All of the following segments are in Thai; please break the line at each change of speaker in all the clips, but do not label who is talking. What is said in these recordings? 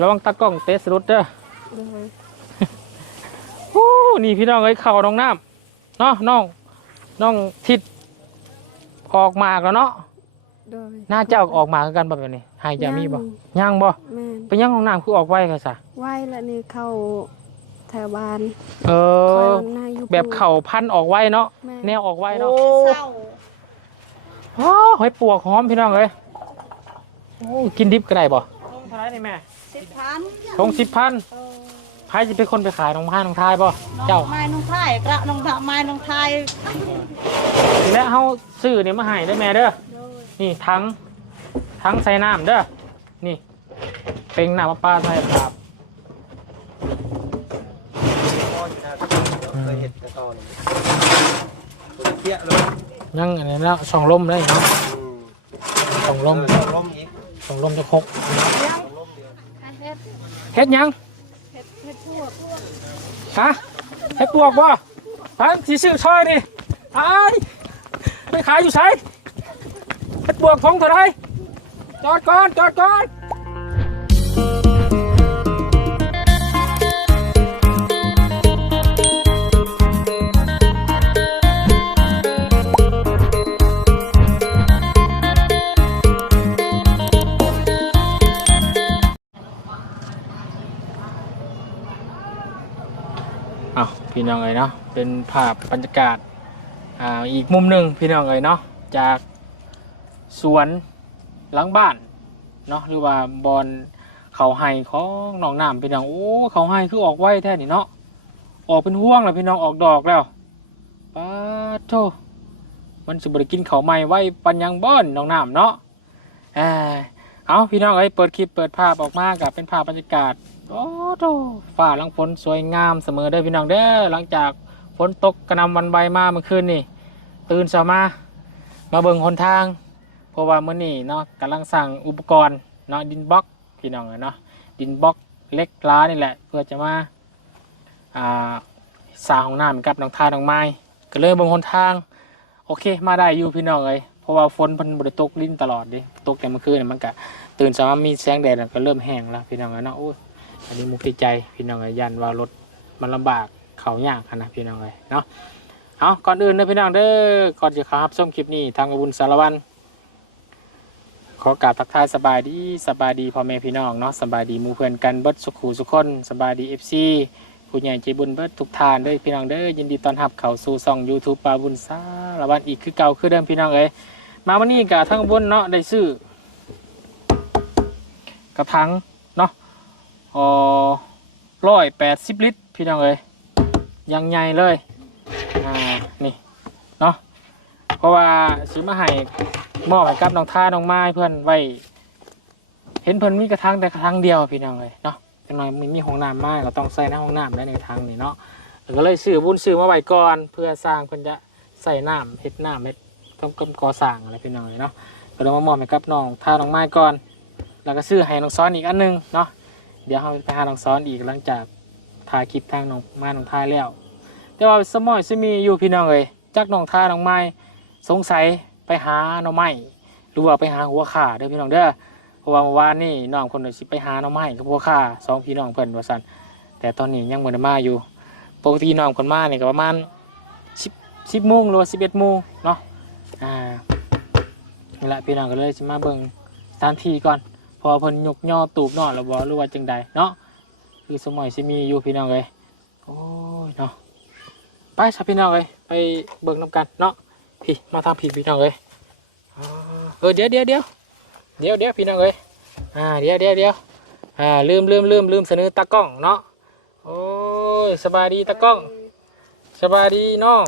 ระวังตากล้องเตะสรุดเด้อ
โดย
โอ้นี่พี่น้องเอ้ยเข่าน้องน้ำเนาะน้องน้องทิศออกมาแล้วเนาะ
โดย
หน้าเจ้าออกมาคือกันบ่แบบนี้หายจะมีบ่ย่างบ่
แม่น
เป็นย่างของน้ำคือออกไว้กันซะ
ไหวแล้วนี่เข้าแถวบ้าน
เอ
คอย
อ
ลำหน้าอยู่
แบบเข่าพันออกไว้เนาะ
แม่
แนวออกไว้เนาะ
เศร้า
โอ้หอยปวกหอมพี่น้องเอ้ยโอ้กินดิบก็ได้บ่ลงเท่าไหร่นี่แม่
สิบพัน
ทงสิบพัน
เออ
ใครจะเป็นคนไปขายน้องพายน้องทายบ่
น้
เจ้า
องไม้น้องไทยกระน้องดอกไม้น้องไทย
และเฮาซื้อนี่มาให้ได้อแม่เด้อ
โดย
นี่ทั้งทั้งใส่น้ำเด้อ นี่ เป็นน้ำประปาใส่ครับ
เคยเห็นแต่ตอนเที่ยเลย
ยังอันนี้แล้วสองลมเลยเนาะสองลม
เออล้มอีก
สองลมจะคก
เฮ็ด
เฮ็ดหยัง
เฮ็ดเฮ็ดพวก
ฮะเฮ็ดปวกบ่ฮะสีซื้อช่อยดิไอ้ายไปขายอยู่ไสเฮ็ดปวกทงเท่าไรจอดก่อนจอดก่อน พี่น้องเอ้ยเนาะเป็นภาพบรรยากาศอ่าอีกมุมหนึ่งพี่น้องเอ้ยเนาะจากสวนหลังบ้านเนาะหรือว่าบอนเขาไห้ของหนองน้ำพี่น้องโอ้เขาไห้คือออกไว้แท้นี่เนาะออกเป็นห่วงแล้วพี่น้องออกดอกแล้วป้าดโทมันสิบริกินเขาใหม่ไว้ปันยังบ้อนหนองน้ำเนาะเออเอาพี่น้องเอ้ยเปิดคลิปเปิดภาพออกมากับเป็นภาพบรรยากาศ โอ้โหฟ้าหลังฝนสวยงามเสมอเด้อพี่น้องเด้อหลังจากฝนตกกระนำวันใบมาเมื่อคืนนี่ตื่นเช้ามามาเบิ่งหนทาง เพราะว่ามื้อนี้เนาะกำลังสั่งอุปกรณ์เนาะดินบล็อกพี่น้องเนาะดินบล็อกเล็กล้านี่แหละ เพื่อจะมาอ่าสร้างห้องน้ำกับน้องทายน้องไม้ก็เลยเบิ่งหนทาง โอเคมาได้อยู่พี่น้องเอ้ยเพราะว่าฝนเพิ่นบ่ได้ตกลิ้นตลอดเดิตกแต่เมื่อคืนนี่มันก็ตื่นเช้ามามีแสงแดดก็เริ่มแห้งแล้วพี่น้องเอ้ยเนาะโอ้ อันนี้มุกที่ใจพี่น้องเอ้ยยันว่ารถมันลำบากเขายากนะพี่น้องเอ้ยเนาะเอาก่อนอื่นนะพี่น้องเด้อก่อนจะขับชมคลิปนี้ทางบุญสารวันขอกราบทักทายสบายดีสบายดีพ่อแม่พี่น้องเนาะสบายดีมูเพื่อนกันเบิดสุขูสุขคนสบายดีเอฟซีผู้ใหญ่ใจบุญเบิดทุกทานเด้อพี่น้องเด้อยินดีต้อนรับเข้าสู่ช่อง YouTube ปาบุญสารวันอีกคือเก่าคือเดิมพี่น้องเอ้ยมาวันนี้กับทางบุญเนาะได้ซื้อกระถางเนาะ อ๋อร้อยแปดสิบลิตร พี่น้องเอ้ยยังใหญ่เลย อ่า นี่ เนาะเพราะว่าซื้อมาให้มอบให้กับน้องท่าน้องไม้เพื่อนไว้ เห็นเพื่อนมีกระถางแต่กระถางเดียวพี่น้องเลยเนาะจังหน่อยมันมีห้องน้ำมากเราต้องใส่ในห้องน้ำได้ในกระถางนี่เนาะแล้วก็เลยซื้อบุญซื้อมาไว้ก่อนเพื่อสร้างเพื่อนจะใส่น้ำเฮ็ดน้ำเฮ็ดกำกำก่อสร้างอะไรพี่น้องเลยเนาะก็เลยมามอบให้กับน้องท่าน้องไม้ก่อน แล้วก็ซื้อให้น้องซ้อนอีกอันหนึงเนาะ ดี๋ยวเราไปหาน้องซ้อนอีกหลังจากถ่ายคลิปทางน้องมาน้องทาแล้ว แต่ว่าสมอยจะมีอยู่พี่น้องเลยจักน้องทาน้องไม้สงสัยไปหาน้องไม้หรือว่าไปหาหัวขาเด้อพี่น้องเด้อเพราะว่าเมื่อวานนี่น้องคนหนึ่งสิไปหาน้องไม้กับหัวขาสองพี่น้องเพิ่นว่าซั่นแต่ตอนนี้ยังบ่ได้มาอยู่ปกติน้องคนมาเนี่ยก็ประมาณ10 10โมงหรือว่า11โมงเนาะอ่านี่แหละพี่น้องก็เลยสิมาเบิ่งสถานที่ก่อน พอเพิ่นยกย่อตูบเนาะแล้วบ่หรือว่าจังใดเนาะคือสมัยสิมีอยู่พี่น้องเอ้ยโอ้ยเนาะไปสับพี่น้องเอ้ยไปเบิ่งน้ำกันเนาะพี่มาทางพี่พี่น้องเอ้ยอ่าเออเดี๋ยวเดี๋ยวเดี๋ยวเดี๋ยวเดี๋ยวพี่น้องเอ้ยอ่าเดี๋ยวเดี๋ยวเดี๋ยวอ่าลืมลืมลืมลืมเสนอตากล้องเนาะโอ้ยสบายดีตากล้องสบายดีน้อง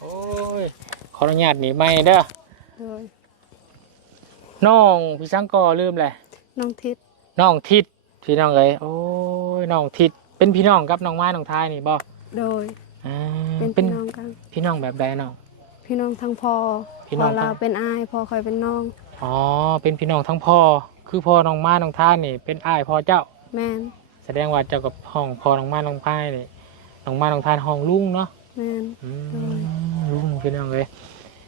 โอ้ยขออนุญาตหนีไม่เด้อ
โดย
น้องพี่สังกอลืมแหละ
น้องทิศ
น้องทิศพี่น้องเอ้ยโอ้ยน้องทิศเป็นพี่น้องกับน้องไม้น้องทายนี่บ่
โดย
อ่า
เป็น
เป็น
พี่น้องกัน
พี่น้องแบบใดน้อง
พี่น้องทั้งพ่อ
พี่น้อง
พ่อเรา
ทั้ง
เป็นอายพ่อคอยเป็นน้อง
อ๋อเป็นพี่น้องทั้งพ่อคือพ่อน้องไม้น้องทายนี่ เป็นอ้ายพ่อเจ้า
แม่น
แสดงว่าเจ้ากับห้องพ่อน้องไม้น้องพายนี่น้องไม้น้องทายห้องลุงเนาะ
แม่น
อื
อื
มลุงพี่น้องเอ้ย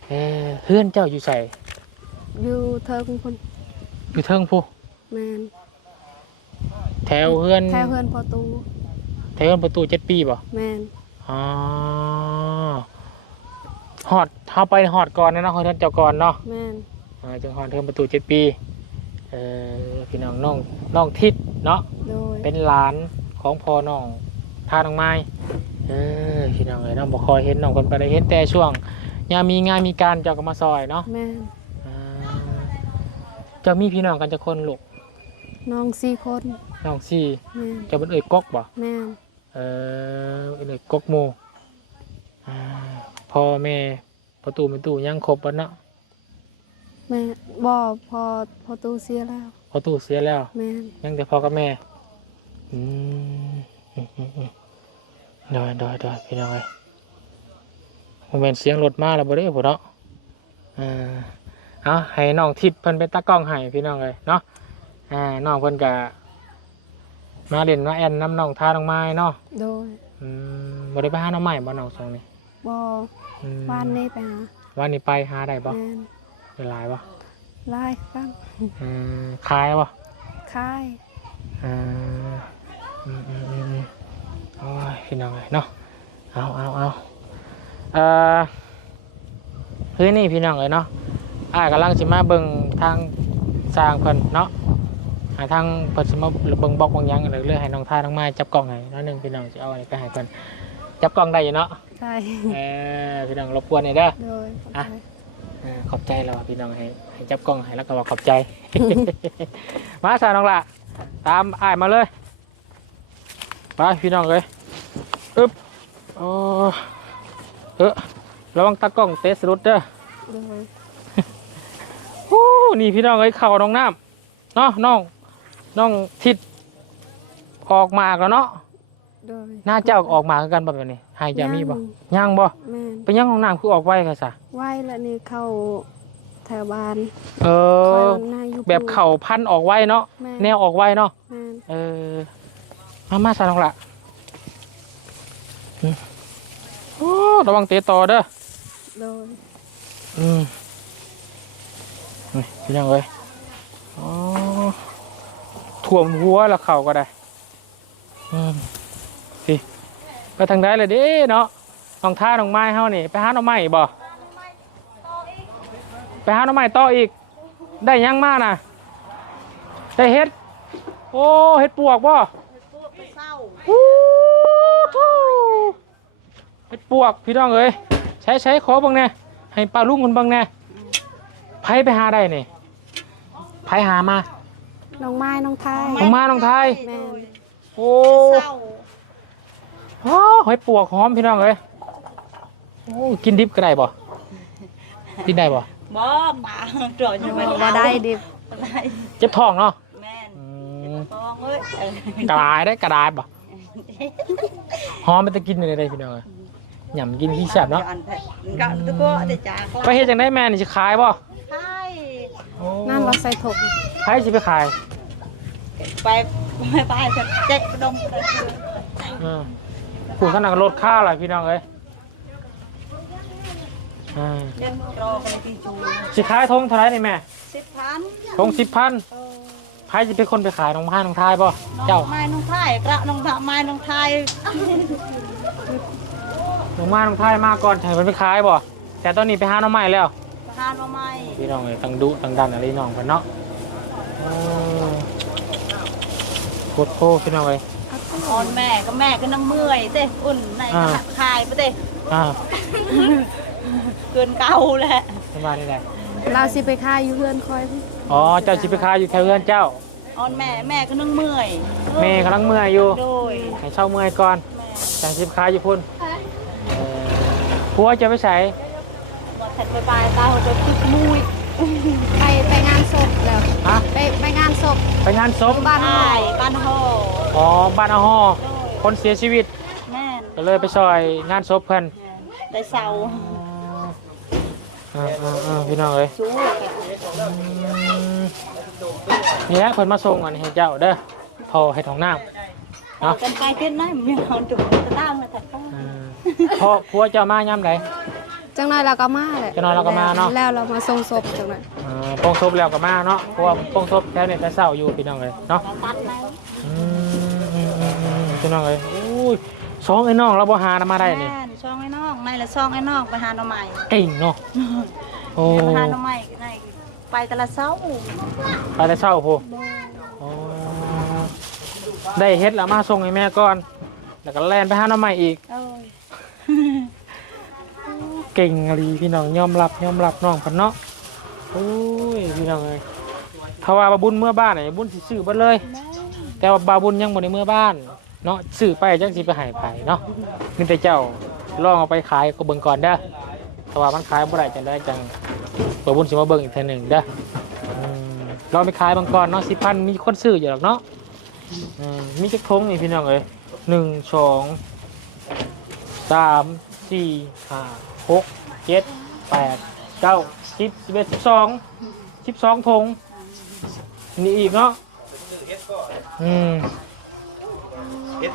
เอ้อเพื่อนเจ้าอยู่ใส่
อยู่เทิงคน
อยู่เทิงผู้
แม่น
แถวเพื่อน
แค่เพื่อนพอตู
แถวเพื่อนประตูเจ็ดปีบ่
แม่น
อ๋อฮอดเข้าไปฮอดก่อนนะเนาะฮอดเทือนเจ้าก่อนเนาะ
แม่น
อ่าจึงฮอดเทือนประตูเจ็ดปีเออพี่น้องน้องน้องทิศเนาะ
โดย
เป็นหลานของพ่อน้องท่าน้องไม้เออพี่น้องเอ้ยน้องบ่คอยเห็นน้องคนไปได้เห็นแต่ช่วงยามมีงานมีการเจ้าก็มาซอยเนาะ
แม่น
อ่าเจ้ามีพี่น้องกันจะคนลูก
น้องสี่คน
น้องสี่
แม่น
เจ้าเป็นเอ่ยกกบ่
แม่น
เออเป็นเอ่ยกกหมู่อ่าพ่อแม่ประตูประตูยังครบบ่เนาะ
แม่บ่พอพอตูเสียแล้ว
ประตูเสียแล้ว
แม่น
ยังแต่พ่อกับแม่ อืมอืมอืมอืมดอยดอยดอยพี่น้องเอ้ยผมเป็นเสียงรถมาแล้วบ่ได้อผมเนาะอ่าเอาให้น้องทิพย์เพิ่นเป็นตากล้องให้พี่น้องเลยเนาะ อ่าน้องเพิ่นก็มาเล่นมาแอนน้ำน้องท่าน้องไม้เนาะ
โดย
อืมบ่ได้ไปหาน้องใหม่บ่น้องสองนี่
บ่
อืม
บ้านนี้ไปหา
วันนี้ไปหาได้บ่
แม่น
เวลาบ่
ไล่กัน
อืมขายบ่
ค่าย
อ่าอืมอืมอืมอืมโอ้ยพี่น้องเลยเนาะเอาเอาเอาเอ่อพื้นนี่พี่น้องเลยเนาะอ่ากำลังสิมาเบิ่งทางสร้างเพิ่นเนาะ หาทางเพิ่นสิมาเบิ่งบอกบางอย่างอะไรเรื่องให้น้องท่าน้องไม้จับกล้องให้น้อยหนึงพี่น้องสิเอาอะไรไปให้เพิ่นจับกล้องได้อยู่เนาะ
ได้
เออพี่น้องรบกวนหน่อยเด้อ
โดย
อะเออขอบใจเราพี่น้องให้ให้จับกล้องให้แล้วก็บอกขอบใจ มาสาวน้องละตามอ้ายมาเลยไปพี่น้องเลยอึ๊บโอ้เออระวังตากล้องเตะสะดุดเด้อ
โดย
โอ้นี่พี่น้องเอ้ยเข่าน้องน้ำเนาะน้อง น้องทิศออกมาแล้วเนาะ
โดย
หน้าเจ้าออกมาคือกันบ่แบบนี้ให้จะมีบ่
ยัง
ย่างบ่
แม่น
เป็นย่างของน้ำคือออกไว้กันซะ
ไหวแล้วนี่เข้าแถวบ้าน
เอ
คอย
อ
มันน่าอยู่
แบบเข่าพันออกไว้เนาะ
แม่น
แนวออกไว้เนาะ
แม่น
เออมามาสาน้องละอืมโอ้ระวังเตะต่อเด้อ
โดย
อืมนี่พี่ยังเลยอ๋อ ถ่วมหัวแล้วเข่าก็ได้อืมสิไปทางใดเลยเด้เนาะน้องท่าน้องไม้เฮานี่ ไปหาน้องไม้บ่ไปหาน้องไม้ต่ออีก ได้หยังมากนะได้เฮ็ด โอ้เฮ็ดปวกบ่
พวกไปเศร้า
อู้ทูเฮ็ดปวกพี่น้องเอ้ยใช้ใช้ขอเบังแน่ให้ป้าลุงคนเบังแน่ไผไปหาได้นี่ไผหามา
น้องไม้น้องไทย
น้องมาน้องไทย
แม่น
โอ้
เศร้า
โหเฮ็ดปวกหอมพี่น้องเอ้ยโอ้กินดิบก็ได้บ่กินได้บ่
บ่ป่าจอดอยู่
บ่ได้ดิบ
บ่ได้
เจ็บท้องเนาะ
แม่น
อืม
ฟองเอ้ยเออก
ระดายได้กระดายบ่หอมมันจะกินอะไรพี่น้องเอ้ยหย่ำกินขี้แซ่บเนาะ
อันแท้ก็ตะโกจะจาก
ไปเฮ็ดจังได้แม่นี่สิขายบ่
ใช่
นั่นเราใส่ถุง
ใครสิไปขาย
ไปไปไปเจ็ดดง
อืมผู้ขนาดรถค่าอะไรพี่น้องเอ้ยอ่า
เดินรอกันที่จู
สิขายทงเท่าไหรนี่แม่
สิบพัน
ทงสิบพัน
เออ
ใครจะเป็นคนไปขายน้องผ้าน้องทายป่ะ
น้
เจ้า
องไม้น้องไทยกระน้องทะไม้น้องไทย
น้องมาน้องทายมาก่อนใช่มันไปขายบ่แต่ตอนนี้ไปหาน้องใหม่แล้ว
ทานมาไม้
พี่น้องเอ้ยตังดุตังดันอะไรน้องเพิ่นเนาะ อืมโคตรโคพี่น้องเอ้ย
อ่อนแม่ก็แม่ก็นั่งเมื่อยเต้อุ่นในกระคายไปเต้
อ่า
เกินเก่าแหละ
สบายได้ได
เราสิไปค่ายอยู่เพื่อนคอยพี่
อ๋อเจ้าสิไปขายอยู่แถวเรือนเจ้า
อ่อนแม่แม่ก็นั่งเมื่อย
แม่กำลังเมื่อยอยู่
โดย
ให้เช่าเมื่อยก่อน
แม่
จังสิไปขายอยู่พุ่นเออผัวจะไปใส่
บอกถัดไปปลายตาหัวจะคึกมุย
ไปไปงานศพแล้ว
ฮะ
ไปไปงานศพ
ไปงานศพ
บ้าน
ใช่บ้านห่อ
อ๋อบ้านอาฮอ
โดย
คนเสียชีวิต
แม่น
ก็เลยไปซอยงานศพเพิ่น
ได้เสา
อ่าอ่าอ่าพี่น้องเอ้ย
สู้
นี่แหละเพิ่นมาส่งอันนี้ให้เจ้าเด้อพอให้ท้องน้ำ
เอากันไปเท่นนั้นมันยังเอาจุกตะด้ามมาถัดไป
อ่าพอผัวเจ้ามายามใด
จังหน่อยเราก็มาแหละ
จังหน่อยเราก็มาเนาะ
แล้วเรามาส่งศพจังหน่อย
อ่าโปงศพแล้วก็มาเนาะเพราะว่าโปงศพแถวนี้แต่เช้าอยู่พี่น้องเอ้ยเนาะ
เราตัดแล้ว
อืมพี่น้องเอ้ยโอ้ยสองไอ้น้องเราบ่หามาได้นี่
แม่นช่องไอ้น้องในละช่องไอ้น้องไปหาหน่อไม้
เก่งเนาะโอ้
ไปหาหน่อไม้ในไปแต่ละเช้า
ไปแต่เช้าโพโอ้ได้เฮ็ดแล้วมาส่งให้แม่ก่อน แล้วก็แล่นไปหาหน้าใหม่อีก เก่งอะลีพี่น้องยอมรับยอมรับน้องพันเนาะโอ้ยพี่น้องเอ้ยถ้าว่าบาบุญเมื่อบ้านไหนบุญสิซื้อเบ่เลย แต่ว่าบาบุญยังบ่ได้เมื่อบ้านเนาะซื้อไปจังสิไปใหายไปเนาะนี่แต่เจ้าลองเอาไปขายก็เบิ่งก่อนเด้อถ้าว่ามันขายบ่ได้จังได้จังบาบุญสิมาเบิ่งอีกเทอหนึงเด้ออืมลองไปขายเบางก่อนเนาะ10,000มีคนซื้ออยู่หรอกเนาะอืมมีจักทงนี่พี่น้องเอ้ยหนึ่งสองสามสี่ ห้าหกเจ็ดแปดเก้าสิบสิบเอ็ดสิบสองสิบสองทงนี่อีกเนาะ
เฮ็ดก็
อืม
เฮ็ด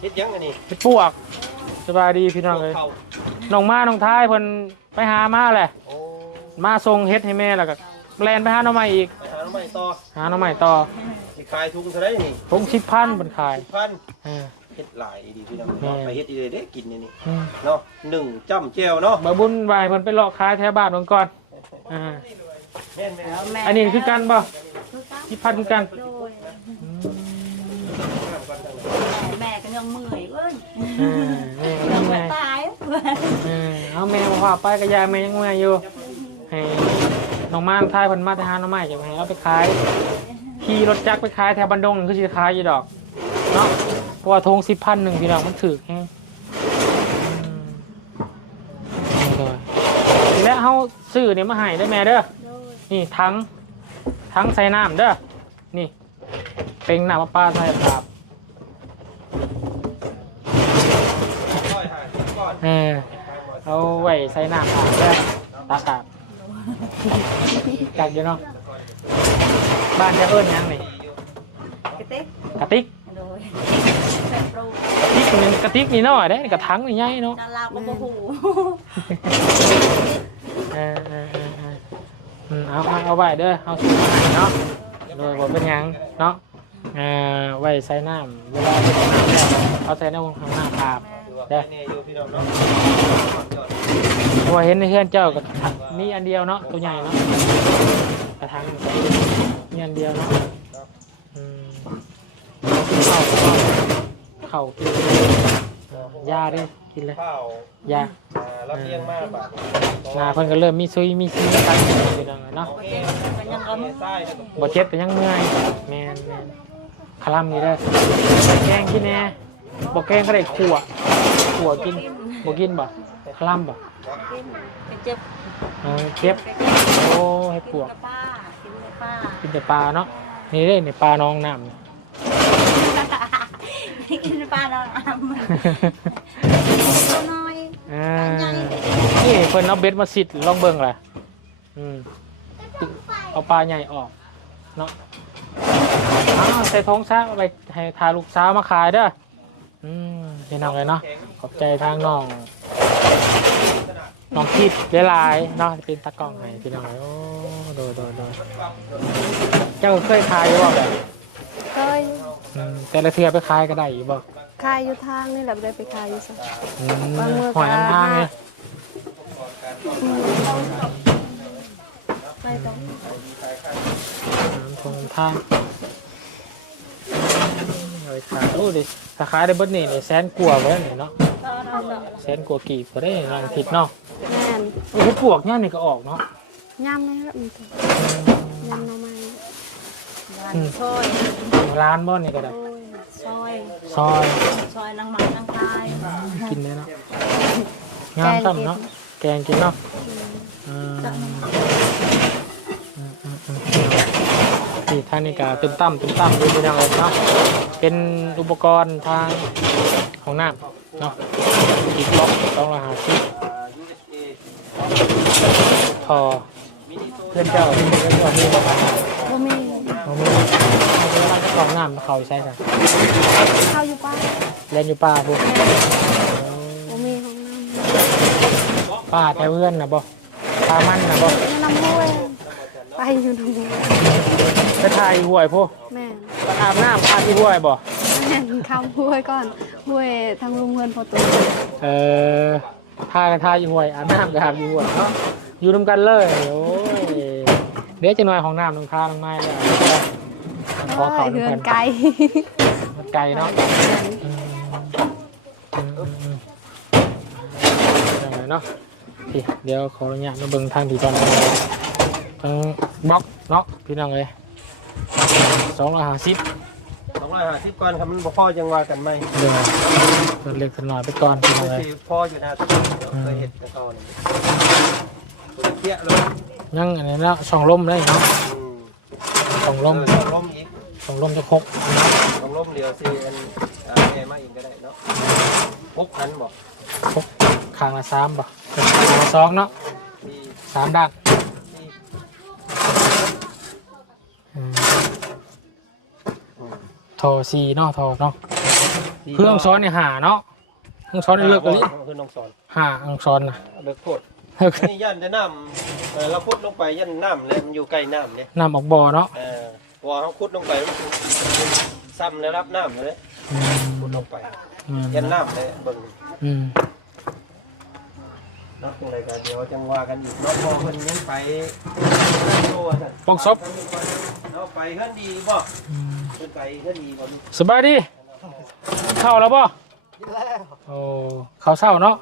เฮ็ดยังอันนี้
ไปปวกสบายดีพี่น้องเลย
เข้า
น้องมาน้องท้ายเพิ่นไปหามาแหละ
โอ้
มาส่งเฮ็ดให้แม่แล้วก็แลนไปหาหน้องใหม่อีก
ไปหาน้ำใหม่ต่อ
หาหน้องใหม่ต่อ
สิขายทุงเท่าไหร่นี่
ทงสิบพันเพิ่นขาย
พัน
เออ
เฮ็ดหลายดีพี่น้อง
แม่
ไปเฮ็ดอีเลยเด้กินนี่นี่
อืม
เนาะหนึ่งจ้ำแจ่วเนาะ
บ่บุญวายเพิ่นไปเลาะขายแถวบ้านเพิ่นก่อนอ่า
แม่นแม่น
แล้วแม่
อันนี้คือกันบ่สิบพันคือกัน
โดย
อืม
แม่ก็ยังเมื่อยเอ้ย
เออแม่ก็
ยั
ยังง
ไม่
ไง
ตาย
เออเอาแม่มาพาไปก็ยายแม่ยังเมื่อยอยู่ให้น้องมาน้องท้ายเพิ่นมาแต่หาหน้องใหม่จะให้เอาไปขายขี่รถจักรไปขายแถวบันดงคือสิขายอยู่ดอกเนาะ เพราะว่าทงสิบพันหนึ่งพี่น้องมันถือแฮงอืมนี่เลยทีแรกเขาซื้อเนี่ยมาให้ได้แม่เด้อ
โดย
นี่ทั้งทั้งใส่น้ำเด้อ นี่ เป็นน้ำปลาปลาใส่ครับ
ร้อยห้าสิบก่อน
เออเอาไว้ใส่น้ำอาบเด้อตาขาบกักอยู่เนาะ บ้านจะเอิ้นหยังนี่
กระติก
กระติก ติกนึงกระติกนี่น้อยเด้กระถังนี่ใหญ่เนาะ
ดาราก็บ่ฮู้
เออเออเออเอออืมเอาเอาเอาไว้เด้อเอาสูงมาให้เนาะโดยผมเป็นหยังเนาะเอ่อไว้ใส่น้ำเวลาเป็นน้ำแล้วเอาใส่ในวงของน้ำอาบ
คือว่าไปเนี่ยอยู่พี่น้องเนาะยอด
เพราะว่าเห็นในเพื่อนเจ้ากับมีอันเดียวเนาะตัวใหญ่เนาะกระถางมีอันเดียวเนาะอืมเอา เข้าเข้ากินเลยเออยาเด้อกินเลย
ข้าวยาอ่ารับเลี้ยงมากบาท
หนาเพิ่นก็เริ่มมีซุยมีซีกันอยู่ดังเนาะ
โอเคก็ยังก็มือใต้แล้วก็
บ่เจ็บแต่ยังเมื่อยแม่นแม่นคลำนี่เด้อแกงกินแหน่บ่แกงก็ได้ขั่วขั่วกินบ่กินบ่คลำบ่
กินไปเจ็บ
เออเจ็บ
ไปเจ็บ
โอ้ให้
กิ
ปวก
นกับป้ากินกับป้า
กินแต่ปลาเนาะนี่เด้นี่ปลาน้องน้ำนี่
กินกับป้าเราอ้ำตัวน้อย
อ่านี่เพิ่นเอาเบ็ดมาสิดลองเบิ่งล่ะอืมเอาปลาใหญ่ออกเนาะอ้าวใส่ท้องซะเอาไปให้ทาลูกสาวมาขายเด้ออืมพี่น้องเลยเนาะขอบใจทางน้องน้องคิดหลายๆเนาะเป็นตากล้องให้พี่น้องเลยโอ้โดยโดยโดยเจ้าเคยขายอยู่บ่แบบ
เคย
อืมแต่ละเทือไปขายก็ได้อยู่บ่
ขายอยู่ทางนี่แหละบ่ได้ไปขายอยู่ซะ
อืม
บางมื้อก็
หอยน้ำทางเลย
ไปตรง
น้ำทงทางเอาไปขายโอ้ดิถ้าขายได้เบิดนี่นี่แสนกว่าเว้ยนี่เนาะแสนกว่ากีบก็ได้ลองผิดเนาะ
แม่น
โอ้โหปวกเนี่ยนี่ก็ออกเนาะ
ยำเลยครับมันก็ยำหน่อไม้
ร้านซอย
ร้านบ่นี่ก็ได้
โอ้ย
ซอย
ซอย
ซอยนางหมานังทาย
กินได้เนาะงามซ้ำเนาะแกงกินเนาะอืมอืมอืมอืมนี่ทางนี้ก็เป็นตั้มเป็นตั้มอยู่เป็นยังไงเนาะเป็นอุปกรณ์ทางของน้ำเนาะอีกล็อกต้องรหัสที่
อ่า USA
พอเพื่อนเจ้าเพื่อนเจ้ามีประมาณ
บ่มี
เขามีเขาเวลาจะกรองน้ำเขาใช่กัน
ข้าวอยู่ป้า
เล่นอยู่ป่าพวก
บ่มีห้องน้ำ
ป่าแต่เพื่อนนะบ่ป่ามันนะบ่
อยู่น้ำห้วยไปอยู่น้ำห้วย
ไปถ่ายห่วยพวก
แม่น
ไปอาบน้ำอาบที่ห่วยบ่
แนคำห้วยก่อนห้วยทางลุงเงินพอตัว
เออทากันทาอยู่ห่วยอาบน้ำกับอาบอยู่ห่วยเนาะอยู่รวมกันเลยโอ้ยเดี๋ยวจะหน่อยของน้ำน้ำทาน้ำไม้แล้ว ขอ
โอ้
เขา
ย
น้ำ
เฮือ
กัน
นไกล
มันไกลเนาะอืมอืมอืมอืมยังไงเนาะพี่เดี๋ยวขออนุญาตมาเบิ่งทางผีก่อนทางบล็อกเนาะพี่น้องเลยสองร้อยห้าสิบ
สองร้อยห้าสิบก่อนครับมันบ่พอจังว่ากันไหม
เดี๋ยวเปิดเล็กสักหน่อยไปก่อนพี่น้องเลย
คือพออยู่นะเคยเห็นแต่ตอนเที่ยเลย
ยังอันนี้เนาะช่องลมได้เนาะช่องลม
ลมลมอีก
ช่องลมจะครบ
ลมลมเดียวสิอันแอร์มาอีกก็ได้เนาะพกพันบอก
ครบข้างละสามป่ะข้างละสองเนาะ
ที่
สามด้าน
ที่
อืมทอซีเนาะทอเนาะเครื่องซ้อนเนี่ยหาเนาะเครื่องซ้อนเนี่ยเลิกเลย
คือน้องสอน
หาเครื่องซ้อนนะ
เลิกโคตร
เลิก
นี่ยันจะน้ำเออเราพุดลงไปยันน้ำเลยมันอยู่ใกล้น้ำเนี่ย
นำออกบ่อเนาะ
เออ พอเขาคุดลงไปซ้ำแล้วรับน้ำเลย
อืม
คุดลงไป
อืม
ยันน้ำเลยเบิ่ง
อืม
นับตรงไหนกันเดี๋ยวจังว่ากันอีกเนาะพอเพิ่นยังไปโตสั่น
ปอกซบ
เอาไปเฮือนดีบ่
อืม
เพิ่นไปเฮือนดีบ่
สบายดีเข้าวแล้วบ่โอ้ข้าวเช้าเนาะ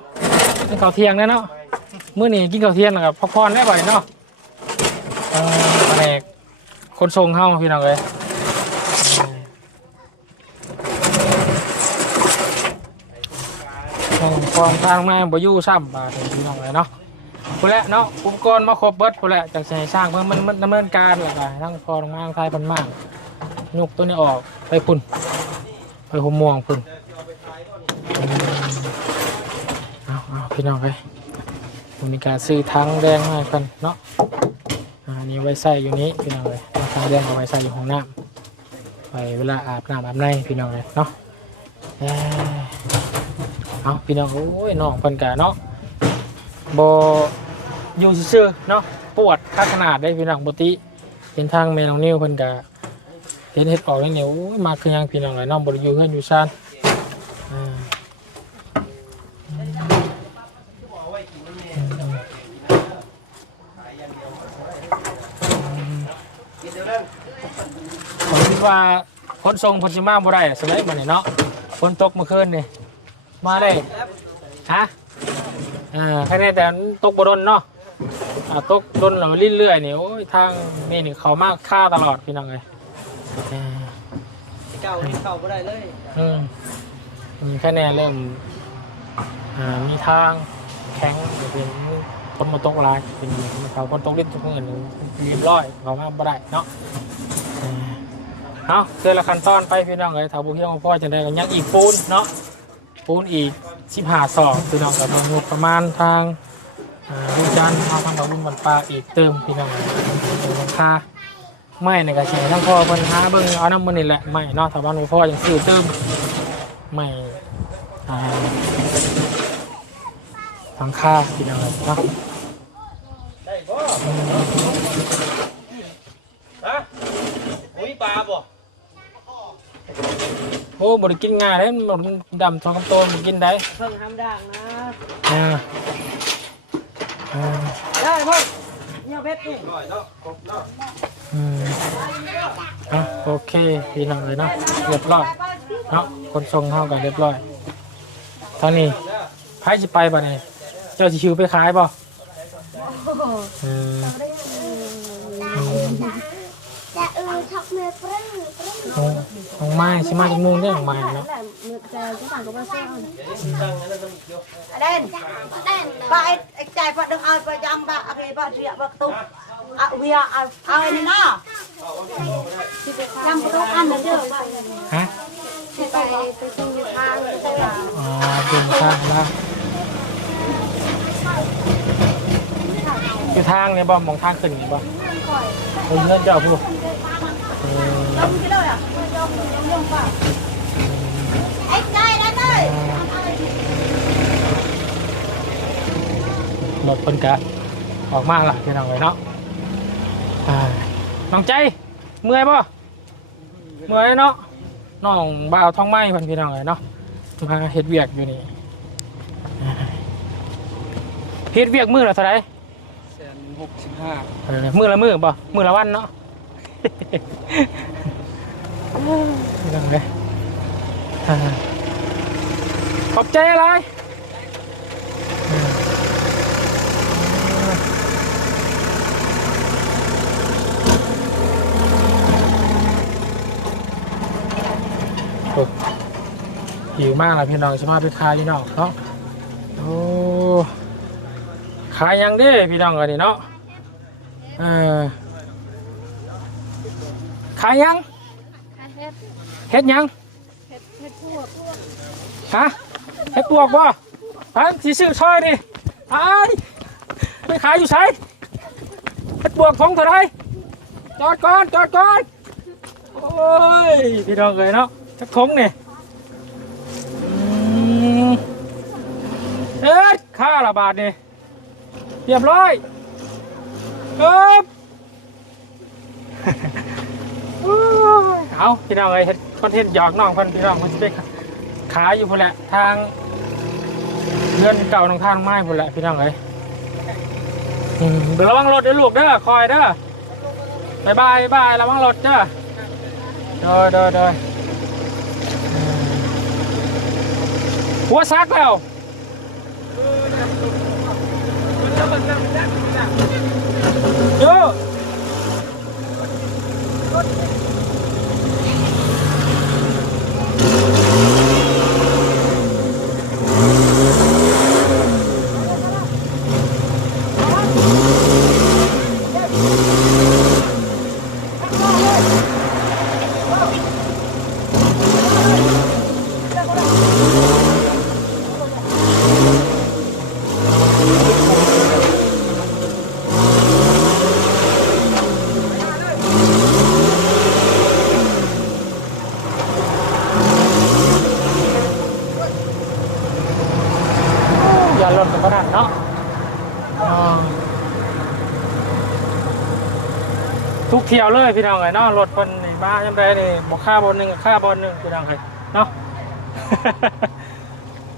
กินข้าวเที่ยงแน่เนาะมื้อนี้กินข้าวเที่ยงแล้วกับพักผ่อนได้บ่อยเนาะเออแผนก คนส่งเฮาพี่น้องเอ้ยอืมส่งความทางมาบ่อยู่ซ้ำบาพี่น้องเอ้ยเนาะพุ่นแหละเนาะอุปกรณ์มาครบเบิดพุ่นแหละจังสิให้สร้างเพิ่นมันมันดำเนินการแล้วก็ทั้งพอทั้งมาทั้งทายเพิ่นมากยกตัวนี้ออกไปพุ่นไปหัวม่วงพุ่นเอาเอาพี่น้องเอ้ยมีการซื้อทั้งแดงมาให้กันเนาะอันนี้ไว้ใส่อยู่นี้พี่น้องเลย ทั้งแดงเอาไว้ใส่อยู่ห้องน้ำไปเวลาอาบน้ำอาบในพี่น้องเลยเนาะเอ้าพี่น้องโอ้ยน้องเพิ่นกะเนาะบอยู่ซื่อเนาะปวดข้าขนาดได้พี่น้องปกติเห็นทางเมน้องนิ้วเพิ่นกะเห็นเห็ดออกแล้วเนี่ยโอ้ยมาคือยังพี่น้องเลยน้องบริยูเฮือนอยู่ซานอ่า
เอาไว้กินมันแน่ขายอย่างเดียวกินเดี๋ยวนั้น
ผมคิด ว่าคนทรงเพนสิมาบ่ได้สมัยมันนี่เนาะฝนตกเมื่อคืนนี่มาได้ฮะอ่าแค่นี้แต่มันตกบ่ดนเนาะอ่าตกดนแล้วเรื่อยๆนี่โอ้ยทางนี่นี่เขามากค่าตลอดพี่น้องเลยอ่า
เจ้านี่เข้าบ่ได้เลย
อืมมีแค่นี้เริ่มอ่ามีทางแข็งเป็นฝนมาตกหลายเป็นเขาฝนตกลิ้นทุกมื้อนี่เรียบร้อยเขามาบ่ได้เนาะอ่า เอาะเจอละขั้นตอนไปพี่น้องเลยถ้าบุเฮียงพ่อจะได้กันยังอีกปูนเนาะปูนอีกสิบห้าศอกพี่น้องกับงบประมาณทางดูจันทร์เอาทางดอกบุญบันปลาอีกเติมพี่น้องเลยเป็นราคาไม่ในกระเช้ทั้งพ่อเพิ่นหาเบิ่งเอาน้ำมันนี่แหละไม่เนาะถ้าบ้านพ่อยังซื้อเติมไม่ทางค่าพี่น้องเลยเนาะ
ได้บ่ฮะอุ้ยปลาบ่
โอ้บริกินง่ายเลยมันดำทองคำโตมันกินได้
เพิ่งทำด่างนะ
อ่าอ่า
ได้เพิ่งเนี่ยเพชรนี่
ร้อยเนาะครบเนาะ
อืมอะโอเคพี่น้องเลยเนาะเรียบร้อยเนาะคนทรงเท่ากันเรียบร้อยทางนี้ไพ่จะไปป่ะเนี่ยเจ้าสิชิวไปขายป่ะอืม
จะเอ อทักเมื่อปรึ้งปรึ้ง
ของของไม้ชิมาจากมุงได้ของไม้เนาะ
แต่เมื่อจะจะต่างกับว่าเสื้อ
เด่น ba ai ai chạy vào đường ai vào giang ba ai vào rìa vào tụ à vì à ai này nó giang tụ ăn được chưa
ฮะ
ที่ไปไปส่งอยู่ทางไม่ใช่ว่า
อ๋อเดินทางแล้วคือทางเนี่ยบ่มองทางขึ้นนี่บ่ เฮ้ยเพื่อนเจ้าผู้เออ
đông cái đâu à đông đông đông vào anh trai đấy ơi
รถเพิ่นกะออกมาละพี่น้องเลยเนาะอ่าน้องใจ เมื่อยป่ะเมื่อยเนาะน้องบ่าวท้องไม้เพิ่นพี่น้องเลยเนาะมาเฮ็ดเวียกอยู่นี่เฮ็ดเวียกมื้อละเท่าไหร่
แสน หกสิบห้า
เออมือละมือบ่มือละวันเนาะ พี่น้องเลยอ่าขอบใจอะไรโอ้หิวมากเลยพี่น้องสมาไปขายี่น้องเนาะ โอ้ ขายยังเด้พี่น้องกันนี่เนาะ เออขายยัง
เฮ็ด
เฮ็ดหยัง
เฮ็ดเฮ็ดพวก
ฮะเฮ็ดปวกบ่ฮะสีซื้อช่อยดิไอ้ายไปขายอยู่ไสเฮ็ดปวกทงเท่าไรจอดก่อนจอดก่อนโอ้ยพี่น้องเลยเนาะจักทงนี่อืมเอ็ดค่าละบาทนี่เรียบร้อย ครับโอ้ยเอาพี่น้องเลยเฮ็ดคอนเทนต์หยอกน้องพิ่นพี่น้องมันจะไปขายอยู่พุ่นแหละทางเรือนเก่าทางทางไม้พุ่นแหละพี่น้องเลยอืมเดี๋ยวระวังรถเด้อลูกเด้อคอยเด้อบายบายบายระวังรถเด้อเด้อเด้อเด้อหัวซักแล้ว โย อย่าหล่นกับขนาดเนาะอ่าทุก เที่ยวเลยพี่น้องเลยเนาะรถคนในบ้านยังไงนี่บอกค่าบนหนึ่งกับค่าบนหนึ่งพี่น้องเลยเนาะ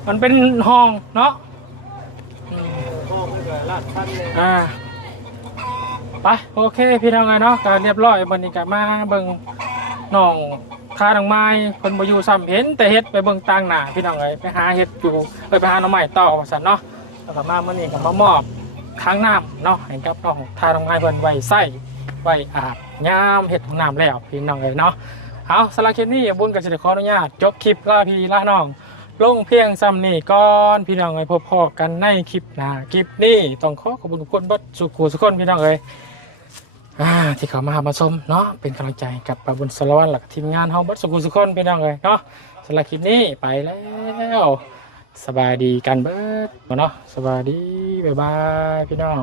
มันเป็นห้องเนาะอืม
ห้องนี่ก็ลาดชั้นเลย
อ่าไปโอเคพี่น้องเลยเนาะการเรียบร้อยบันนี้กมาเบิ่งน้องคาดองไม้คนบ่อยู่ซ้ำเห็นแต่เฮ็ดไปเบิ่งต่างหน้าพี่น้องเลยไปหาเฮ็ดอยู่ไปไปหาหน่อไม้ต่อว่าซั่นเนาะแล้วก็มาเมื่อนี้ก็มามอบค้างน้ำเนาะให้กับน้องทาน้องไม้เพิ่นไว้ใส่ ไว้อาบยามเฮ็ดของน้ำแล้วพี่น้องเลยเนาะเอาสำหรับคลิปนี้บุญกับสิริขออนุญาตจบคลิปลาพี่ลาน้องลงเพียงซ้ำนี่ก่อนพี่น้องเลยพบพอกันในคลิปหน้าคลิปนี้ต้องขอขอบคุณทุกคนบัดสุขุสุขคนพี่น้องเลยอ่าที่เขามาหามาชมเนาะเป็นกำลังใจกับปาบุญสารวัตรหลักทีมงานเฮาบัดสุขุสุขคนพี่น้องเลยเนาะสำหรับคลิปนี้ไปแล้วสบายดีกันเบิดเนาะสบายดีบ๊ายบายพี่น้อง